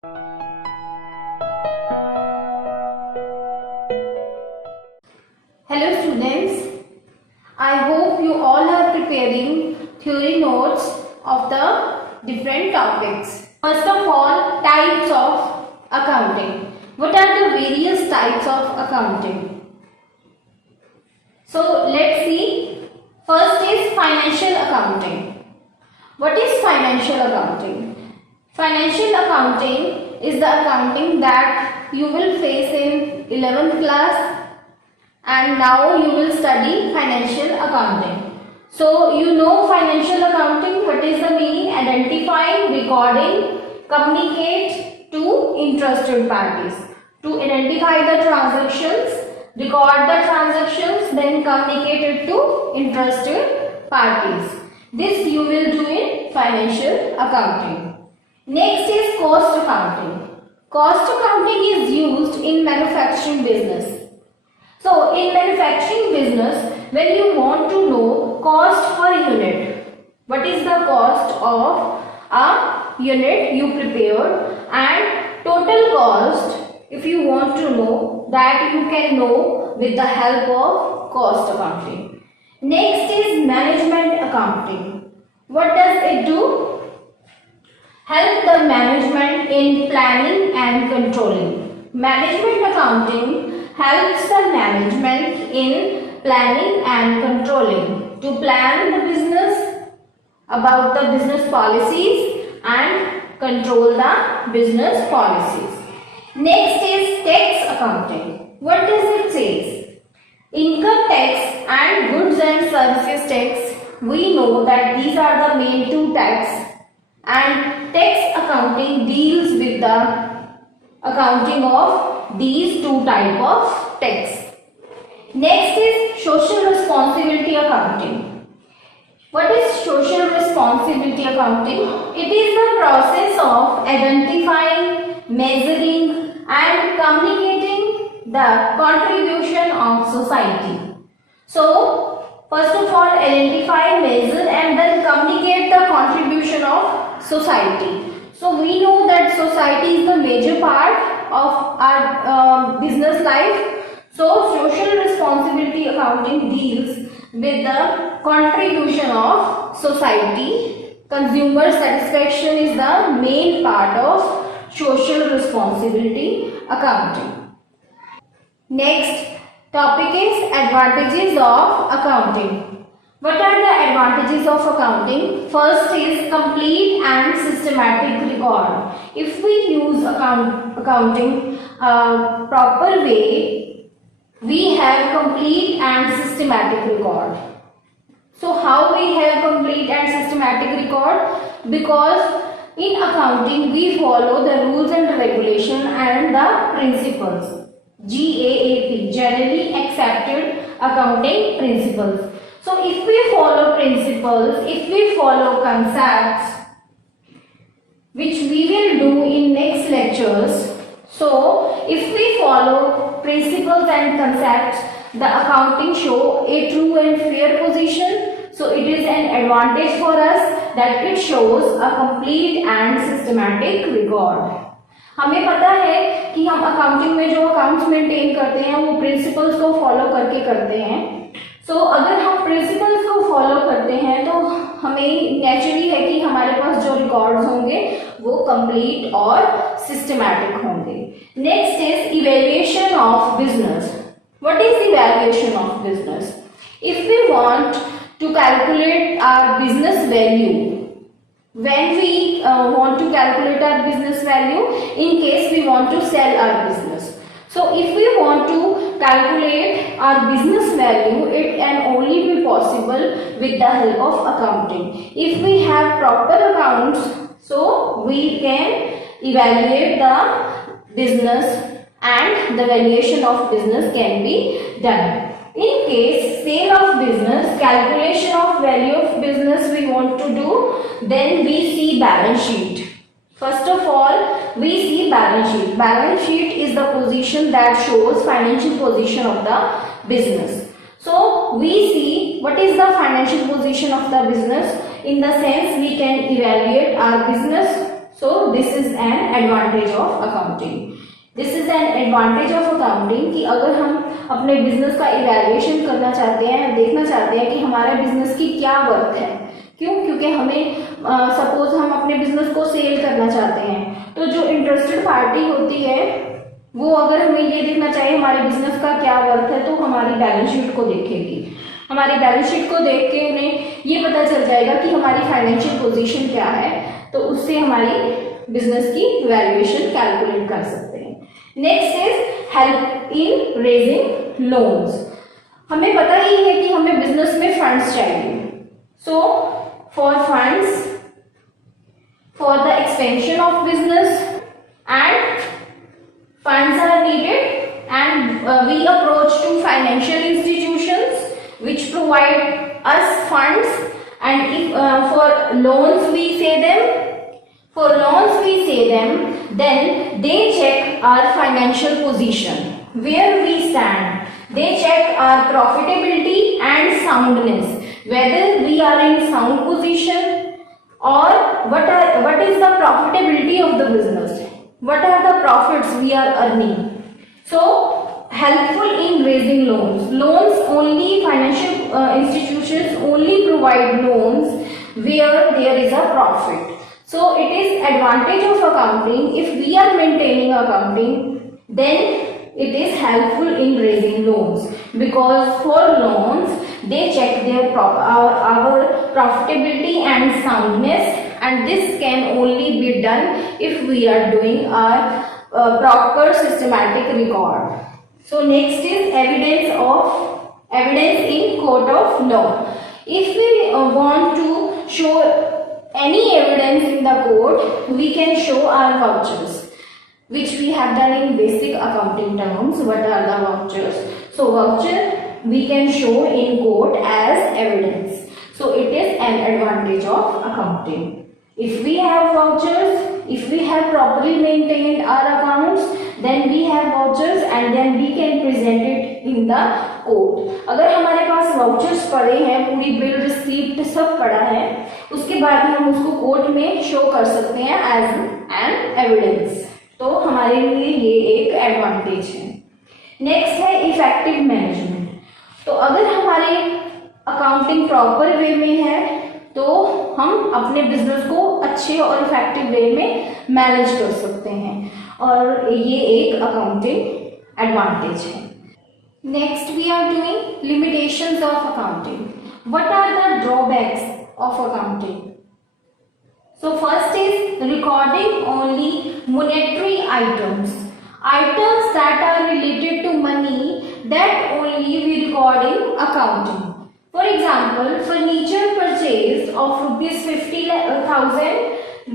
Hello students, I hope you all are preparing theory notes of the different topics. First of all, types of accounting. What are the various types of accounting? So let's see. First is financial accounting. What is financial accounting? Financial accounting is the accounting that you will face in 11th class, and now you will study financial accounting. So you know financial accounting, what is the meaning? Identify, recording, communicate to interested parties. To identify the transactions, record the transactions, then communicate it to interested parties. This you will do in financial accounting. Next is cost accounting. Cost accounting is used in manufacturing business. So in manufacturing business, when you want to know cost per unit, what is the cost of a unit you prepared, and total cost, if you want to know, that you can know with the help of cost accounting. Next is management accounting. What does it do? Help the management in planning and controlling. Management accounting helps the management in planning and controlling, to plan the business, about the business policies, and control the business policies. Next is tax accounting. What does it say? Income tax and goods and services tax. We know that these are the main two tax, and tax accounting deals with the accounting of these two type of tax. Next is social responsibility accounting. What is social responsibility accounting? It is the process of identifying, measuring, and communicating the contribution of society. So, first of all, identify, measure, and then communicate the contribution of society. So we know that society is the major part of our business life. So social responsibility accounting deals with the contribution of society. Consumer satisfaction is the main part of social responsibility accounting. Next topic is advantages of accounting. What are the advantages of accounting? First is complete and systematic record. If we use accounting proper way, we have complete and systematic record. So how we have complete and systematic record? Because in accounting we follow the rules and regulation and the principles. GAAP, generally accepted accounting principles. So if we follow principles, if we follow concepts, which we will do in next lectures. So if we follow principles and concepts, the accounting show a true and fair position. So it is an advantage for us that it shows a complete and systematic record. हमें पता है कि हम accounting में जो accounts maintain करते हैं वो प्रिंसिपल्स को फॉलो करके करते हैं. सो अगर हम प्रिंसिपल्स को फॉलो करते हैं तो हमें नेचुरली है कि हमारे पास जो रिकॉर्ड्स होंगे वो कंप्लीट और सिस्टमैटिक होंगे. Next is evaluation of business. What is evaluation of business? If we want to calculate our business value, when we want to calculate our business value in case we want to sell our business. So if we want to calculate our business value, it can only be possible with the help of accounting. If we have proper accounts, so we can evaluate the business and the valuation of business can be done. In case sale of business, calculation of value of business we want to do, then we see balance sheet. First of all, we see balance sheet. Balance sheet is the position that shows financial position of the business. So we see what is the financial position of the business. In the sense we can evaluate our business. So this is an advantage of accounting. This is an advantage of accounting कि अगर हम अपने business का evaluation करना चाहते हैं, देखना चाहते हैं कि हमारे बिजनेस की क्या वर्थ है। क्यों? क्योंकि हमें सपोज हम अपने बिजनेस को सेल करना चाहते हैं, तो जो इंटरेस्टेड पार्टी होती है वो अगर हमें ये देखना चाहिए हमारे बिजनेस का क्या वर्थ है, तो हमारी बैलेंस शीट को देखेगी। हमारी बैलेंस शीट को देख के उन्हें ये पता चल जाएगा कि हमारी फाइनेंशियल पोजीशन क्या है, तो उससे हमारी बिजनेस की वैल्यूएशन कैलकुलेट कर सकते हैं। Next is help in raising loans. हमें पता ही है कि हमें बिजनेस में फंड्स चाहिए। So for funds for the expansion of business and funds are needed and we approach to financial institutions which provide us funds, and if for loans we say them, then they check our financial position, where we stand. They check our profitability and soundness, whether we are in sound position or what is the profitability of the business. What are the profits we are earning? So helpful in raising loans. Loans only, financial institutions only provide loans where there is a profit. So it is advantage of accounting. If we are maintaining accounting, then it is helpful in raising loans, because for loans they check their our profitability and soundness, and this can only be done if we are doing our proper systematic record. So next is evidence in court of law. If we want to show any evidence in the court, we can show our vouchers, which we have done in basic accounting terms. What are the vouchers? So voucher we can show in court as evidence. So it is an advantage of accounting. If we have vouchers, if we have properly maintained our accounts, then we have vouchers and then we can present it in the court. अगर हमारे पास vouchers पड़े हैं, पूरी bill receipt सब पड़ा है, उसके बाद हम उसको कोर्ट में शो कर सकते हैं एज एन एविडेंस, तो हमारे लिए ये एक एडवांटेज है। नेक्स्ट है इफेक्टिव मैनेजमेंट। तो अगर हमारे अकाउंटिंग प्रॉपर वे में है तो हम अपने बिजनेस को अच्छे और इफेक्टिव वे में मैनेज कर सकते हैं, और ये एक अकाउंटिंग एडवांटेज है। Next we are doing limitations of accounting. What are the drawbacks of accounting? So first is recording only monetary items that are related to money, that only we record in accounting. For example, furniture purchased of rupees 50,000,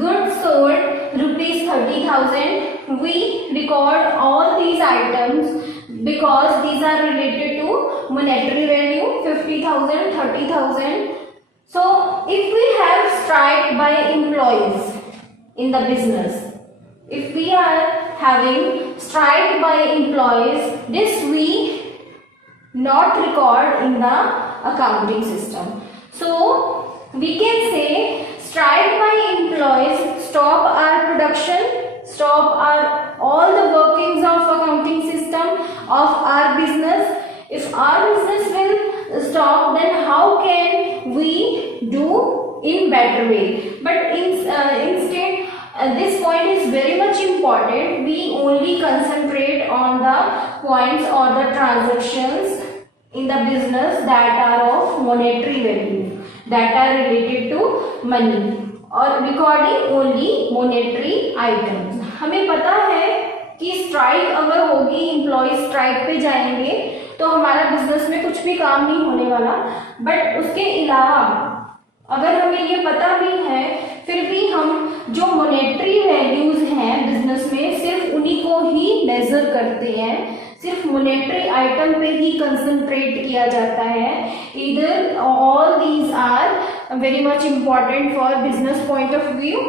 goods sold rupees 30,000. We record all these items because these are related to monetary value 50,000, 30,000. So if we have strike by employees in the business, if we are having strike by employees, this we not record in the accounting system. So we can say strike by employees stop our production, stop all the workings of accounting system of our business. If our business will stop, then how can we do in better way? But instead this point is very much important. We only concentrate on the points or the transactions in the business that are of monetary value, that are related to money, or recording only monetary items. हमें पता है कि strike अगर होगी, employ strike पे जाएंगे तो हमारा बिजनेस में कुछ भी काम नहीं होने वाला, बट उसके अलावा अगर हमें ये पता भी है, फिर भी हम जो मॉनेटरी वैल्यूज हैं बिजनेस में सिर्फ उन्हीं को ही मेजर करते हैं, सिर्फ मॉनेटरी आइटम पे ही कंसंट्रेट किया जाता है। इधर all these are very much important for business point of view.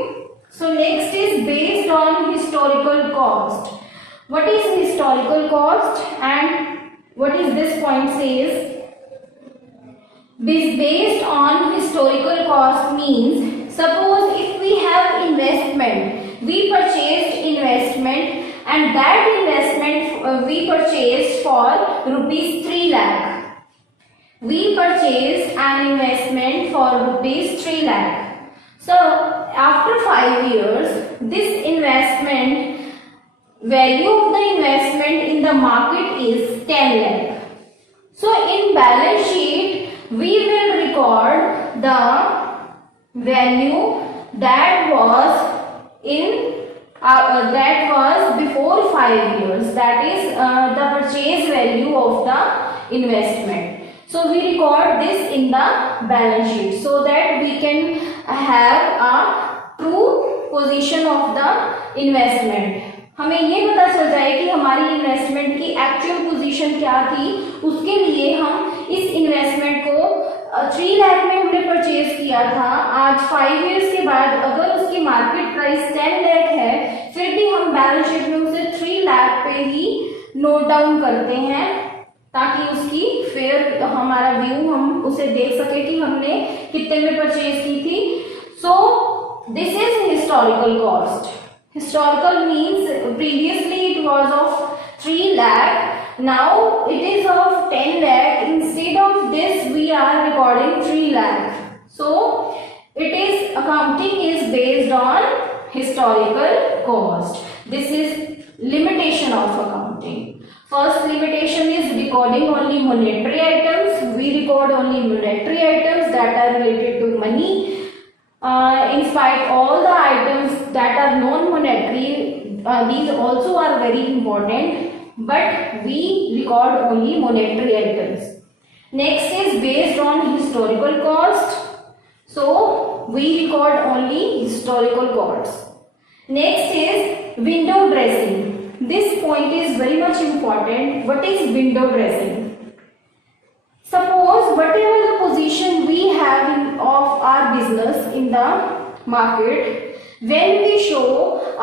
So next is based on historical cost. What is historical cost and what is this point says? Based on historical cost means, suppose if we have investment we purchased investment, and that investment we purchased for rupees 3 lakh. We purchased an investment for rupees 3 lakh. So after 5 years, this investment value of the investment in the market is 10 lakh. So in balance sheet, we will record the value that was before 5 years, that is the purchase value of the investment. So we record this in the balance sheet so that we can have a true position of the investment. हमें ये पता चल जाए कि हमारी investment की actual position क्या थी। उसके लिए हम इस इन्वेस्टमेंट को 3 लाख में हमने परचेज किया था, आज 5 इयर्स के बाद अगर उसकी मार्केट प्राइस 10 लाख है, फिर भी हम बैलेंस शीट में उसे 3 लाख पे ही नोट डाउन करते हैं ताकि उसकी फेयर हमारा व्यू हम उसे देख सके कि हमने कितने में परचेज की थी। So this is historical cost. Historical means previously it was of 3 lakh, now it is of 10 lakh. Instead of this we are recording 3 lakh. So it is accounting is based on historical cost. This is limitation of accounting. First limitation is recording only monetary items. We record only monetary items that are related to money. In spite all the items that are non-monetary, these also are very important, but we record only monetary items. Next is based on historical cost, so we record only historical costs. Next is window dressing. This point is very much important. What is window dressing? Suppose whatever the position we have of our business in the market, when we show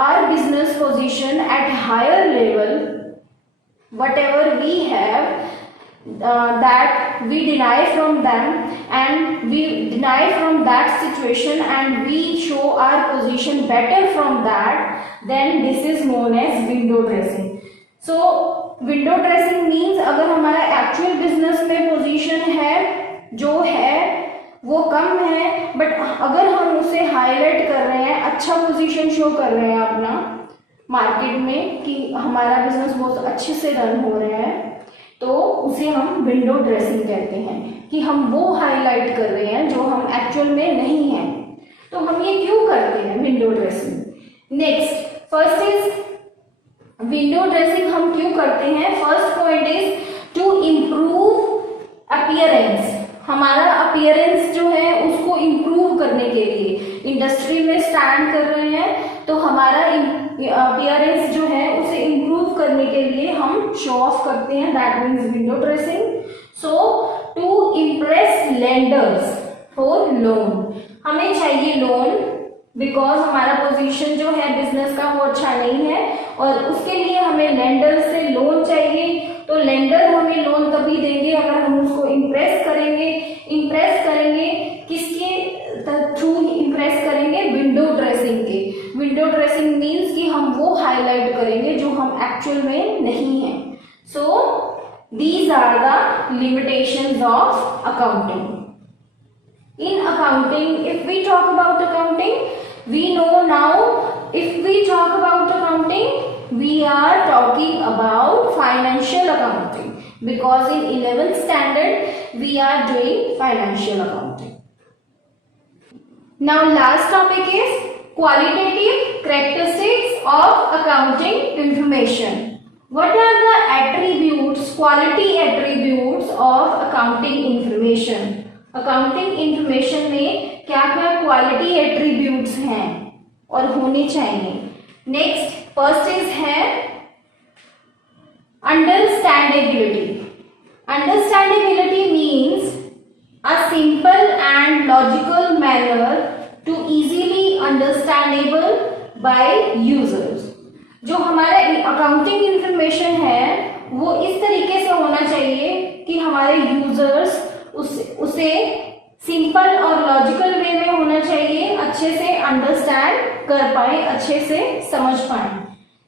our business position at higher level, whatever we have that we deny from them and we deny from that situation and we show our position better from that, then this is known as window dressing. So window dressing means अगर हमारा actual business में position है जो है वो कम है, but अगर हम उसे हाईलाइट कर रहे हैं, अच्छा पोजीशन शो कर रहे हैं अपना मार्केट में कि हमारा बिजनेस बहुत अच्छे से रन हो रहा है, तो उसे हम विंडो ड्रेसिंग कहते हैं कि हम वो हाईलाइट कर रहे हैं जो हम एक्चुअल में नहीं हैं। तो हम ये क्यों करते हैं window dressing? Next, first is window dressing हम क्यों करते हैं? First point is to improve appearance. हमारा अपीयरेंस जो है उसको इम्प्रूव करने के लिए इंडस्ट्री में स्टैंड कर रहे हैं, तो हमारा अपीयरेंस जो है उसे इम्प्रूव करने के लिए हम शो ऑफ करते हैं, that means window dressing. So to impress lenders for loan, हमें चाहिए लोन बिकॉज हमारा पोजीशन जो है बिजनेस का वो अच्छा नहीं है और उसके लिए हमें लेंडर से लोन चाहिए। तो लेंडर हमें लोन तभी देंगे अगर हम उसको इम्प्रेस करेंगे। इम्प्रेस करेंगे किसके थ्रू इम्प्रेस करेंगे? विंडो ड्रेसिंग के। विंडो ड्रेसिंग मीन्स कि हम वो हाईलाइट करेंगे जो हम एक्चुअल में नहीं है। So these are the limitations of accounting. In accounting, if we talk about accounting, we know now if we talk about accounting, we are talking about financial accounting because in 11th standard we are doing financial accounting. Now last topic is qualitative characteristics of accounting information. What are the attributes, quality attributes of accounting information? Accounting information में क्या क्या quality attributes हैं और होने चाहिए। Next, first is है understandability. Understandability means a simple and logical manner to easily understandable by users. जो हमारा अकाउंटिंग इंफॉर्मेशन है वो इस तरीके से होना चाहिए कि हमारे यूजर्स उसे सिंपल और लॉजिकल वे में होना चाहिए, अच्छे से अंडरस्टैंड कर पाए, अच्छे से समझ पाए।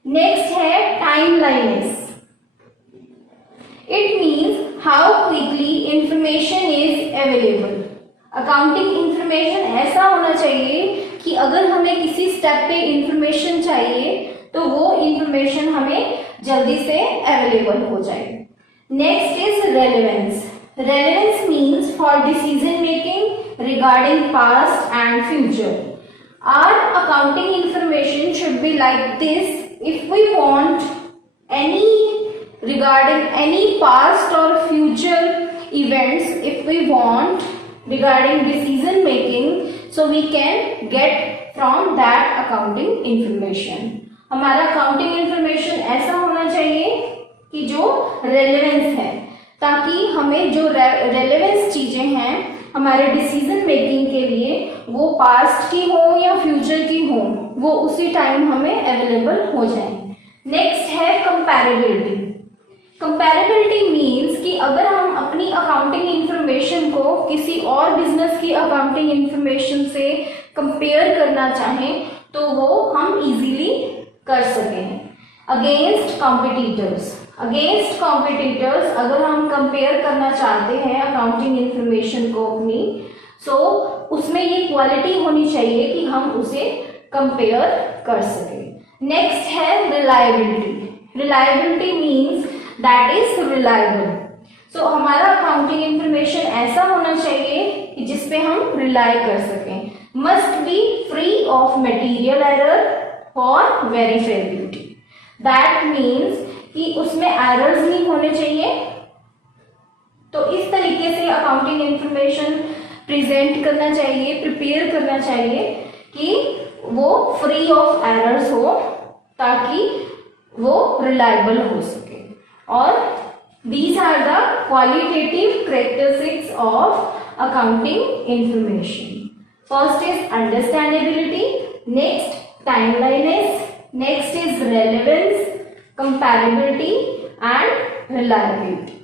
नेक्स्ट है timeliness. It means how quickly information is available. Accounting information ऐसा होना चाहिए कि अगर हमें किसी स्टेप पे इंफॉर्मेशन चाहिए तो वो इंफॉर्मेशन हमें जल्दी से अवेलेबल हो जाए। Next is relevance. Relevance means for decision making regarding past and future. Our accounting information should be like this. If we want regarding any past or future events, if we want regarding decision making, so we can get from that accounting information. हमारा accounting information ऐसा होना चाहिए कि जो relevance है, ताकि हमें जो relevance चीजें हैं हमारे डिसीजन मेकिंग के लिए, वो पास्ट की हो या फ्यूचर की हो, वो उसी टाइम हमें अवेलेबल हो जाए। नेक्स्ट है कंपैरेबिलिटी। कंपैरेबिलिटी मीन्स कि अगर हम अपनी अकाउंटिंग इंफॉर्मेशन को किसी और बिजनेस की अकाउंटिंग इंफॉर्मेशन से कंपेयर करना चाहें तो वो हम इजीली कर सकें। Against competitors. अगेंस्ट कॉम्पिटिटर्स अगर हम कंपेयर करना चाहते हैं अकाउंटिंग इंफॉर्मेशन को अपनी, सो उसमें ये क्वालिटी होनी चाहिए कि हम उसे कंपेयर कर सकें। नेक्स्ट है reliability. Reliability means that is reliable. So हमारा अकाउंटिंग इंफॉर्मेशन ऐसा होना चाहिए कि जिसपे हम रिलाई कर सकें। Must be free of material error और वेरीफाइबिलिटी। दैट मीन्स कि उसमें एरर्स नहीं होने चाहिए। तो इस तरीके से अकाउंटिंग इंफॉर्मेशन प्रेजेंट करना चाहिए, प्रिपेयर करना चाहिए कि वो फ्री ऑफ एरर्स हो, ताकि वो रिलायबल हो सके। और these are the qualitative characteristics of accounting information. First is understandability, next timeliness, next is relevance, comparability and reliability.